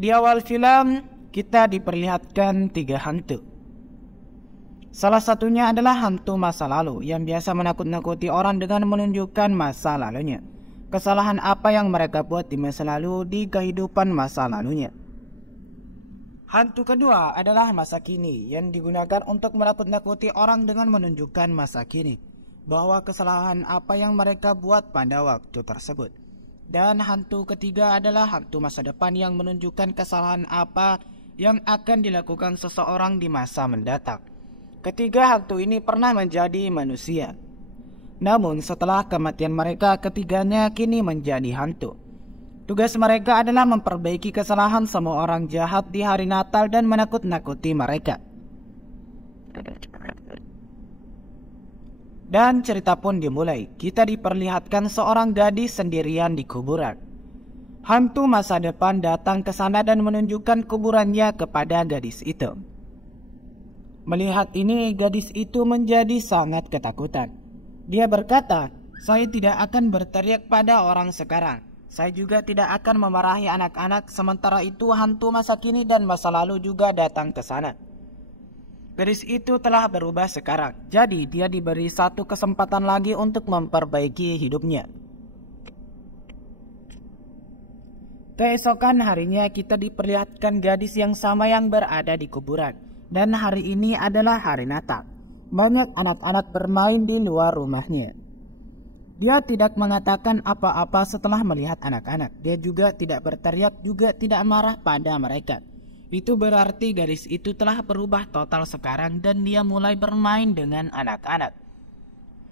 Di awal film kita diperlihatkan 3 hantu. Salah satunya adalah hantu masa lalu yang biasa menakut-nakuti orang dengan menunjukkan masa lalunya. Kesalahan apa yang mereka buat di masa lalu di kehidupan masa lalunya. Hantu kedua adalah masa kini yang digunakan untuk menakut-nakuti orang dengan menunjukkan masa kini, bahwa kesalahan apa yang mereka buat pada waktu tersebut. Dan hantu ketiga adalah hantu masa depan yang menunjukkan kesalahan apa yang akan dilakukan seseorang di masa mendatang. Ketiga hantu ini pernah menjadi manusia. Namun setelah kematian mereka, ketiganya kini menjadi hantu. Tugas mereka adalah memperbaiki kesalahan semua orang jahat di hari Natal dan menakut-nakuti mereka. Dan cerita pun dimulai. Kita diperlihatkan seorang gadis sendirian di kuburan. Hantu masa depan datang ke sana dan menunjukkan kuburannya kepada gadis itu. Melihat ini, gadis itu menjadi sangat ketakutan. Dia berkata, "Saya tidak akan berteriak pada orang sekarang. Saya juga tidak akan memarahi anak-anak." Sementara itu hantu masa kini dan masa lalu juga datang ke sana. Gadis itu telah berubah sekarang, jadi dia diberi satu kesempatan lagi untuk memperbaiki hidupnya. Keesokan harinya kita diperlihatkan gadis yang sama yang berada di kuburan. Dan hari ini adalah hari Natal. Banyak anak-anak bermain di luar rumahnya. Dia tidak mengatakan apa-apa setelah melihat anak-anak. Dia juga tidak berteriak, juga tidak marah pada mereka. Itu berarti gadis itu telah berubah total sekarang dan dia mulai bermain dengan anak-anak.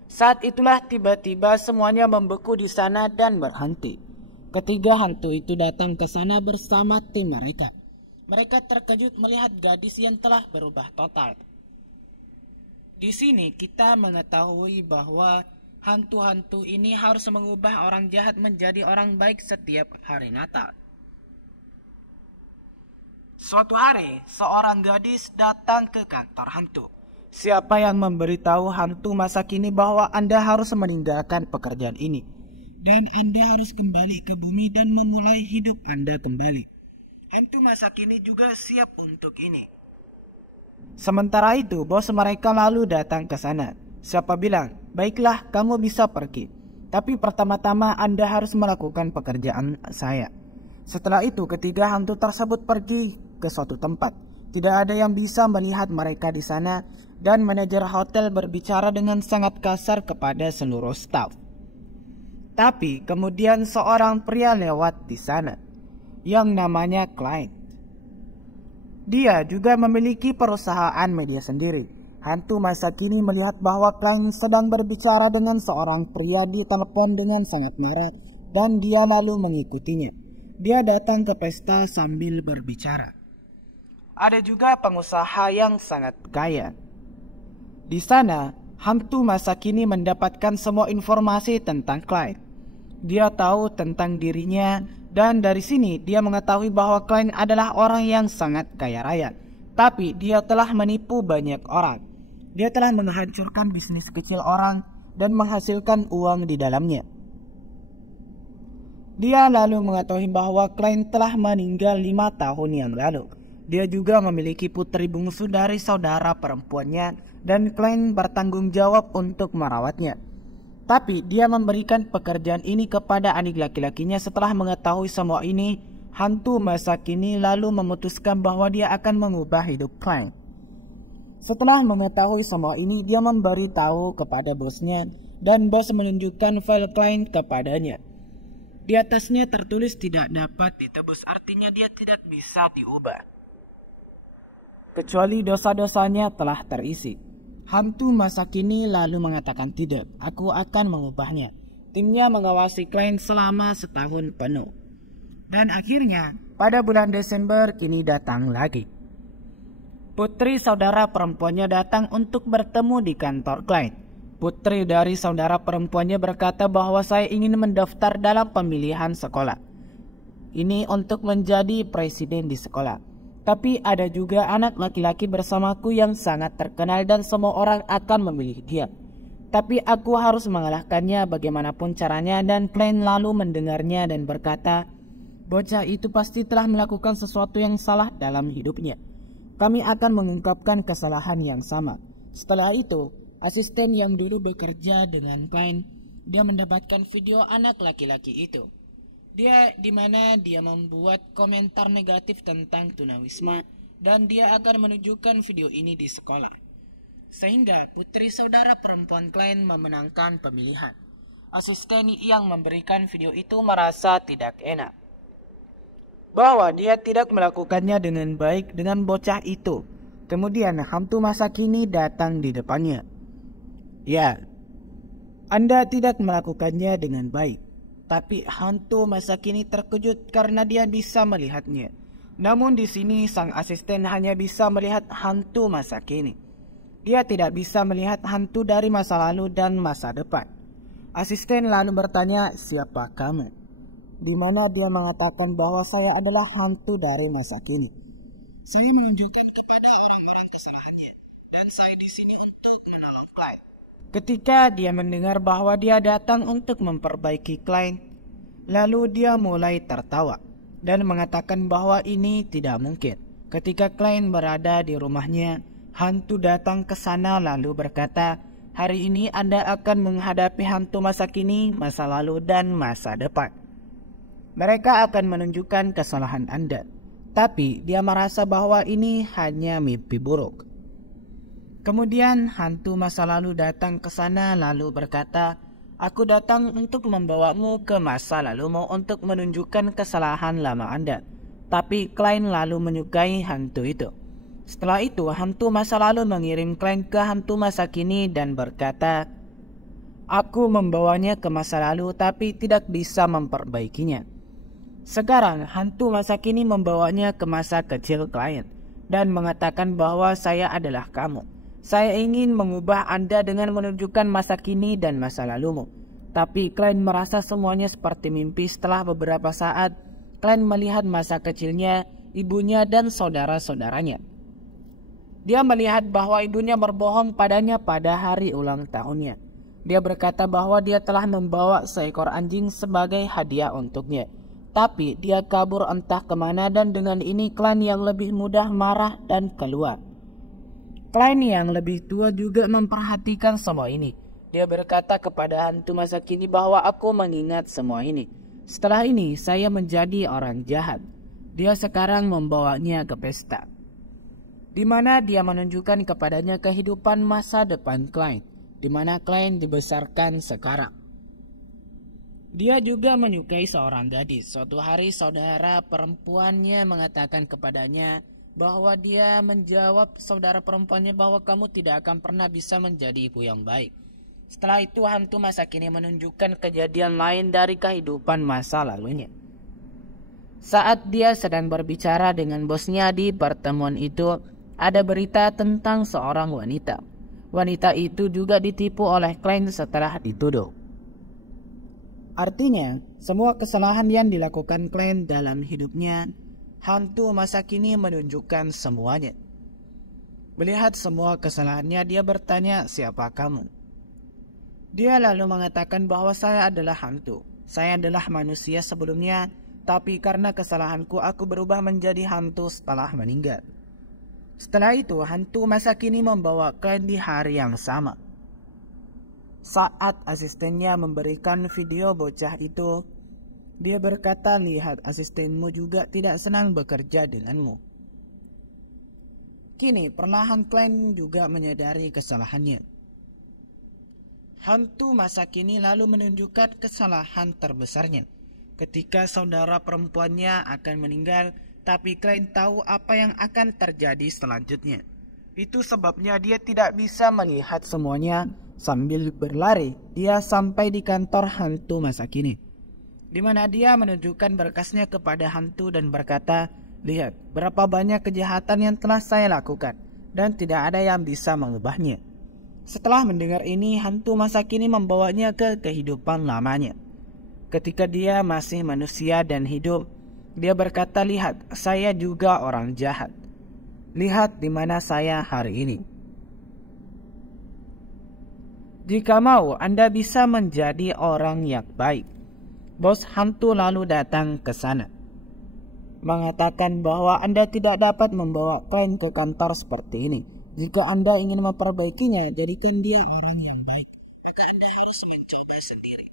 Saat itulah tiba-tiba semuanya membeku di sana dan berhenti. Ketiga hantu itu datang ke sana bersama tim mereka. Mereka terkejut melihat gadis yang telah berubah total. Di sini kita mengetahui bahwa hantu-hantu ini harus mengubah orang jahat menjadi orang baik setiap hari Natal. Suatu hari, seorang gadis datang ke kantor hantu. Siapa yang memberitahu hantu masa kini bahwa Anda harus meninggalkan pekerjaan ini? Dan Anda harus kembali ke bumi dan memulai hidup Anda kembali. Hantu masa kini juga siap untuk ini. Sementara itu, bos mereka lalu datang ke sana. Siapa bilang, "Baiklah, kamu bisa pergi. Tapi pertama-tama Anda harus melakukan pekerjaan saya." Setelah itu, ketiga hantu tersebut pergi ke suatu tempat. Tidak ada yang bisa melihat mereka di sana dan manajer hotel berbicara dengan sangat kasar kepada seluruh staf. Tapi kemudian seorang pria lewat di sana yang namanya Clyde. Dia juga memiliki perusahaan media sendiri. Hantu masa kini melihat bahwa Clyde sedang berbicara dengan seorang pria di telepon dengan sangat marah dan dia lalu mengikutinya. Dia datang ke pesta sambil berbicara. Ada juga pengusaha yang sangat kaya. Di sana, hantu masa kini mendapatkan semua informasi tentang Clyde. Dia tahu tentang dirinya dan dari sini dia mengetahui bahwa Clyde adalah orang yang sangat kaya raya. Tapi dia telah menipu banyak orang. Dia telah menghancurkan bisnis kecil orang dan menghasilkan uang di dalamnya. Dia lalu mengetahui bahwa Clyde telah meninggal 5 tahun yang lalu. Dia juga memiliki putri bungsu dari saudara perempuannya dan Clyde bertanggung jawab untuk merawatnya. Tapi dia memberikan pekerjaan ini kepada adik laki-lakinya. Setelah mengetahui semua ini, hantu masa kini lalu memutuskan bahwa dia akan mengubah hidup Clyde. Setelah mengetahui semua ini, dia memberitahu kepada bosnya dan bos menunjukkan file Clyde kepadanya. Di atasnya tertulis tidak dapat ditebus, artinya dia tidak bisa diubah kecuali dosa-dosanya telah terisi. Hantu masa kini lalu mengatakan tidak, aku akan mengubahnya. Timnya mengawasi Clyde selama setahun penuh. Dan akhirnya pada bulan Desember kini datang lagi. Putri saudara perempuannya datang untuk bertemu di kantor Clyde. Putri dari saudara perempuannya berkata bahwa saya ingin mendaftar dalam pemilihan sekolah. Ini untuk menjadi presiden di sekolah. Tapi ada juga anak laki-laki bersamaku yang sangat terkenal dan semua orang akan memilih dia. Tapi aku harus mengalahkannya bagaimanapun caranya. Dan Clyde lalu mendengarnya dan berkata, bocah itu pasti telah melakukan sesuatu yang salah dalam hidupnya. Kami akan mengungkapkan kesalahan yang sama. Setelah itu, asisten yang dulu bekerja dengan klien, dia mendapatkan video anak laki-laki itu. Di mana dia membuat komentar negatif tentang tunawisma dan dia akan menunjukkan video ini di sekolah. Sehingga putri saudara perempuan klien memenangkan pemilihan. Asisten yang memberikan video itu merasa tidak enak bahwa dia tidak melakukannya dengan baik dengan bocah itu. Kemudian hantu masa kini datang di depannya. Ya, Anda tidak melakukannya dengan baik. Tapi hantu masa kini terkejut karena dia bisa melihatnya. Namun di sini sang asisten hanya bisa melihat hantu masa kini. Dia tidak bisa melihat hantu dari masa lalu dan masa depan. Asisten lalu bertanya, "Siapa kamu?" Di mana dia mengatakan bahwa saya adalah hantu dari masa kini. Saya menunjukkan kepada orang-orang kesalahannya dan saya di sini untuk menolong klien. Ketika dia mendengar bahwa dia datang untuk memperbaiki klien, lalu dia mulai tertawa dan mengatakan bahwa ini tidak mungkin. Ketika klien berada di rumahnya, hantu datang ke sana lalu berkata, "Hari ini Anda akan menghadapi hantu masa kini, masa lalu, dan masa depan. Mereka akan menunjukkan kesalahan Anda." Tapi dia merasa bahwa ini hanya mimpi buruk. Kemudian hantu masa lalu datang ke sana lalu berkata, "Aku datang untuk membawamu ke masa lalumu untuk menunjukkan kesalahan lama Anda." Tapi klien lalu menyukai hantu itu. Setelah itu hantu masa lalu mengirim klien ke hantu masa kini dan berkata, "Aku membawanya ke masa lalu tapi tidak bisa memperbaikinya. Sekarang hantu masa kini membawanya ke masa kecil klien dan mengatakan bahwa saya adalah kamu. Saya ingin mengubah Anda dengan menunjukkan masa kini dan masa lalumu." Tapi klien merasa semuanya seperti mimpi. Setelah beberapa saat, klien melihat masa kecilnya, ibunya dan saudara-saudaranya. Dia melihat bahwa ibunya berbohong padanya pada hari ulang tahunnya. Dia berkata bahwa dia telah membawa seekor anjing sebagai hadiah untuknya. Tapi dia kabur entah kemana dan dengan ini klien yang lebih mudah marah dan keluar. Klien yang lebih tua juga memperhatikan semua ini. Dia berkata kepada hantu masa kini bahwa aku mengingat semua ini. Setelah ini saya menjadi orang jahat. Dia sekarang membawanya ke pesta, di mana dia menunjukkan kepadanya kehidupan masa depan klien, di mana klien dibesarkan sekarang. Dia juga menyukai seorang gadis. Suatu hari saudara perempuannya mengatakan kepadanya bahwa dia menjawab saudara perempuannya bahwa kamu tidak akan pernah bisa menjadi ibu yang baik. Setelah itu hantu masa kini menunjukkan kejadian lain dari kehidupan masa lalunya. Saat dia sedang berbicara dengan bosnya di pertemuan itu, ada berita tentang seorang wanita. Wanita itu juga ditipu oleh klien setelah dituduh. Artinya, semua kesalahan yang dilakukan klien dalam hidupnya, hantu masa kini menunjukkan semuanya. Melihat semua kesalahannya, dia bertanya, "Siapa kamu?" Dia lalu mengatakan bahwa saya adalah hantu. Saya adalah manusia sebelumnya, tapi karena kesalahanku aku berubah menjadi hantu setelah meninggal. Setelah itu, hantu masa kini membawa klien di hari yang sama. Saat asistennya memberikan video bocah itu, dia berkata, "Lihat, asistenmu juga tidak senang bekerja denganmu." Kini perlahan klien juga menyadari kesalahannya. Hantu masa kini lalu menunjukkan kesalahan terbesarnya. Ketika saudara perempuannya akan meninggal, tapi klien tahu apa yang akan terjadi selanjutnya. Itu sebabnya dia tidak bisa melihat semuanya. Sambil berlari, dia sampai di kantor hantu masa kini, di mana dia menunjukkan berkasnya kepada hantu dan berkata, "Lihat berapa banyak kejahatan yang telah saya lakukan dan tidak ada yang bisa mengubahnya." Setelah mendengar ini, hantu masa kini membawanya ke kehidupan lamanya. Ketika dia masih manusia dan hidup, dia berkata, "Lihat, saya juga orang jahat. Lihat di mana saya hari ini. Jika mau, Anda bisa menjadi orang yang baik." Bos hantu lalu datang ke sana. mengatakan bahwa Anda tidak dapat membawa klien ke kantor seperti ini. Jika Anda ingin memperbaikinya, jadikan dia orang yang baik, maka Anda harus mencoba sendiri.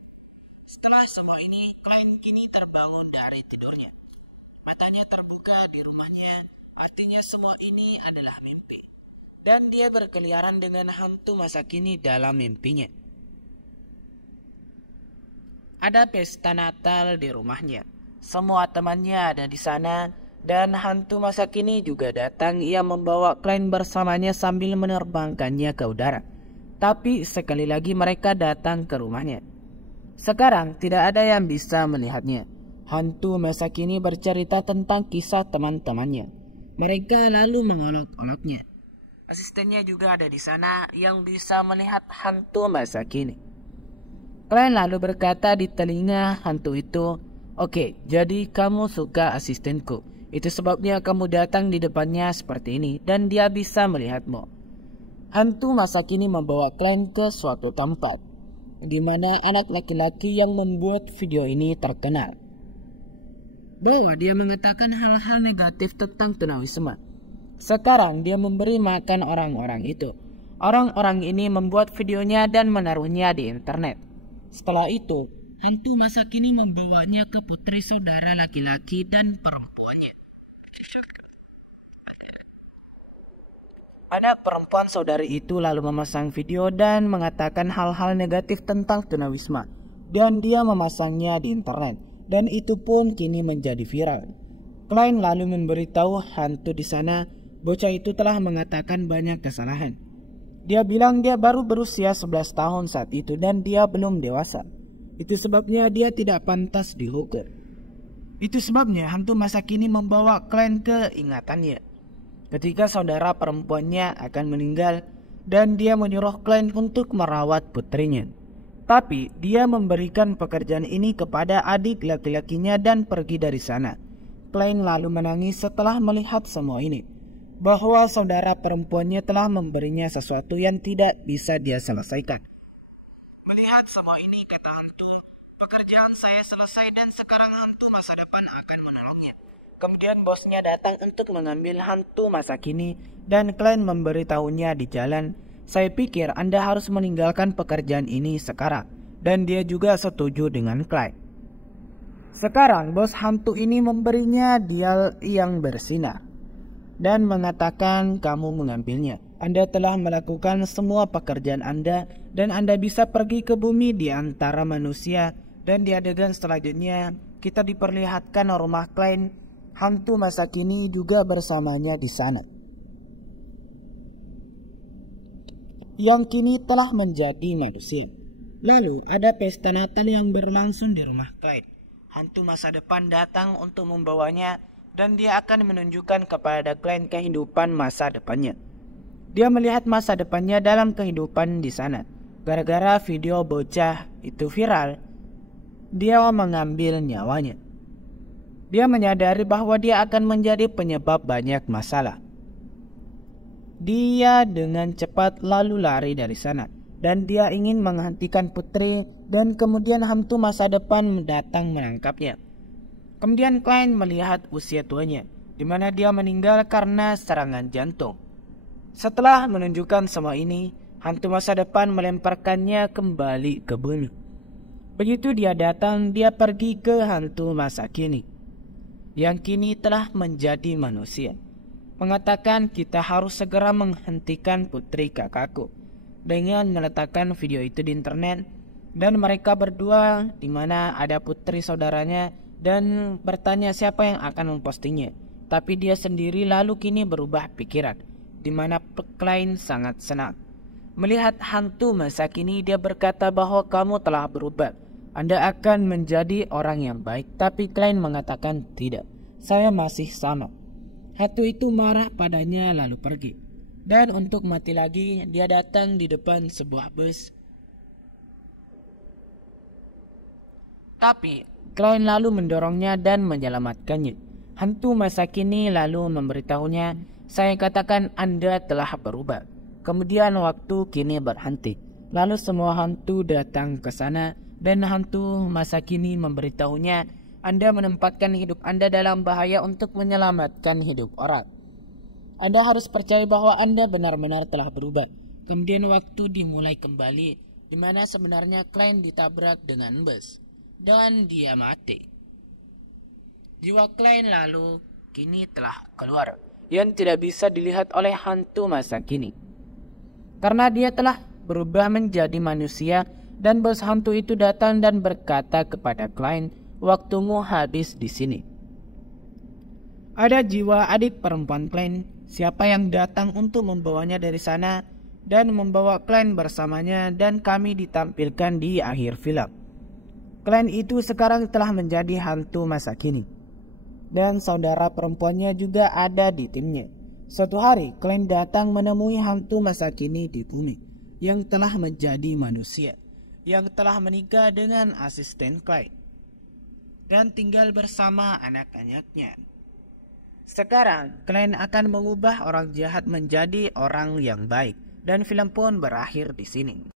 Setelah semua ini, klien kini terbangun dari tidurnya. Matanya terbuka di rumahnya, artinya semua ini adalah mimpi. Dan dia berkeliaran dengan hantu masa kini dalam mimpinya. Ada pesta Natal di rumahnya. Semua temannya ada di sana dan hantu masa kini juga datang. Ia membawa klien bersamanya sambil menerbangkannya ke udara. Tapi sekali lagi mereka datang ke rumahnya. Sekarang tidak ada yang bisa melihatnya. Hantu masa kini bercerita tentang kisah teman-temannya. Mereka lalu mengolok-oloknya. Asistennya juga ada di sana yang bisa melihat hantu masa kini. Klien lalu berkata di telinga hantu itu, "Oke, jadi kamu suka asistenku. Itu sebabnya kamu datang di depannya seperti ini dan dia bisa melihatmu." Hantu masa kini membawa klien ke suatu tempat di mana anak laki-laki yang membuat video ini terkenal bahwa dia mengatakan hal-hal negatif tentang tunawisma. Sekarang dia memberi makan orang-orang itu. Orang-orang ini membuat videonya dan menaruhnya di internet. Setelah itu, hantu masa kini membawanya ke putri saudara laki-laki dan perempuannya. Anak perempuan saudari itu lalu memasang video dan mengatakan hal-hal negatif tentang tunawisma. Dan dia memasangnya di internet. Dan itu pun kini menjadi viral. Klien lalu memberitahu hantu di sana, bocah itu telah mengatakan banyak kesalahan. Dia bilang dia baru berusia 11 tahun saat itu dan dia belum dewasa. Itu sebabnya dia tidak pantas dihukum. Itu sebabnya hantu masa kini membawa klien ke ingatannya ketika saudara perempuannya akan meninggal dan dia menyuruh klien untuk merawat putrinya. Tapi dia memberikan pekerjaan ini kepada adik laki-lakinya dan pergi dari sana. Klien lalu menangis setelah melihat semua ini, bahwa saudara perempuannya telah memberinya sesuatu yang tidak bisa dia selesaikan. Melihat semua ini, kata hantu, pekerjaan saya selesai dan sekarang hantu masa depan akan menolongnya. Kemudian bosnya datang untuk mengambil hantu masa kini dan klien memberitahunya di jalan, "Saya pikir Anda harus meninggalkan pekerjaan ini sekarang." Dan dia juga setuju dengan klien. Sekarang bos hantu ini memberinya dial yang bersinar dan mengatakan, "Kamu mengambilnya. Anda telah melakukan semua pekerjaan Anda dan Anda bisa pergi ke bumi di antara manusia." Dan di adegan selanjutnya kita diperlihatkan rumah klien hantu masa kini juga bersamanya di sana, yang kini telah menjadi manusia. Lalu ada pesta Natal yang berlangsung di rumah klien. Hantu masa depan datang untuk membawanya dan dia akan menunjukkan kepada klien kehidupan masa depannya. Dia melihat masa depannya dalam kehidupan di sana. Gara-gara video bocah itu viral, dia mengambil nyawanya. Dia menyadari bahwa dia akan menjadi penyebab banyak masalah. Dia dengan cepat lalu lari dari sana. Dan dia ingin menghentikan putri dan kemudian hantu masa depan datang menangkapnya. Kemudian klien melihat usia tuanya, di mana dia meninggal karena serangan jantung. Setelah menunjukkan semua ini, hantu masa depan melemparkannya kembali ke bumi. Begitu dia datang, dia pergi ke hantu masa kini, yang kini telah menjadi manusia. Mengatakan, "Kita harus segera menghentikan putri kakakku." Dengan meletakkan video itu di internet, dan mereka berdua di mana ada putri saudaranya dan bertanya siapa yang akan mempostingnya. Tapi dia sendiri lalu kini berubah pikiran, di mana klien sangat senang melihat hantu masa kini. Dia berkata bahwa kamu telah berubah, Anda akan menjadi orang yang baik. Tapi klien mengatakan tidak, saya masih sama. Hantu itu marah padanya lalu pergi. Dan untuk mati lagi, dia datang di depan sebuah bus. Tapi klien lalu mendorongnya dan menyelamatkannya. Hantu masa kini lalu memberitahunya, "Saya katakan Anda telah berubah." Kemudian waktu kini berhenti. Lalu semua hantu datang ke sana dan hantu masa kini memberitahunya, Anda menempatkan hidup Anda dalam bahaya untuk menyelamatkan hidup orang. Anda harus percaya bahwa Anda benar-benar telah berubah. Kemudian waktu dimulai kembali, di mana sebenarnya Klein ditabrak dengan bus dan dia mati. Jiwa Klein lalu kini telah keluar, yang tidak bisa dilihat oleh hantu masa kini. Karena dia telah berubah menjadi manusia, dan bos hantu itu datang dan berkata kepada Klein, "Waktumu habis di sini." Ada jiwa adik perempuan Klein, siapa yang datang untuk membawanya dari sana dan membawa Klein bersamanya, dan kami ditampilkan di akhir film. Klein itu sekarang telah menjadi hantu masa kini, dan saudara perempuannya juga ada di timnya. Suatu hari, Klein datang menemui hantu masa kini di bumi yang telah menjadi manusia, yang telah menikah dengan asisten Klein dan tinggal bersama anak-anaknya. Sekarang, Klein akan mengubah orang jahat menjadi orang yang baik, dan film pun berakhir di sini.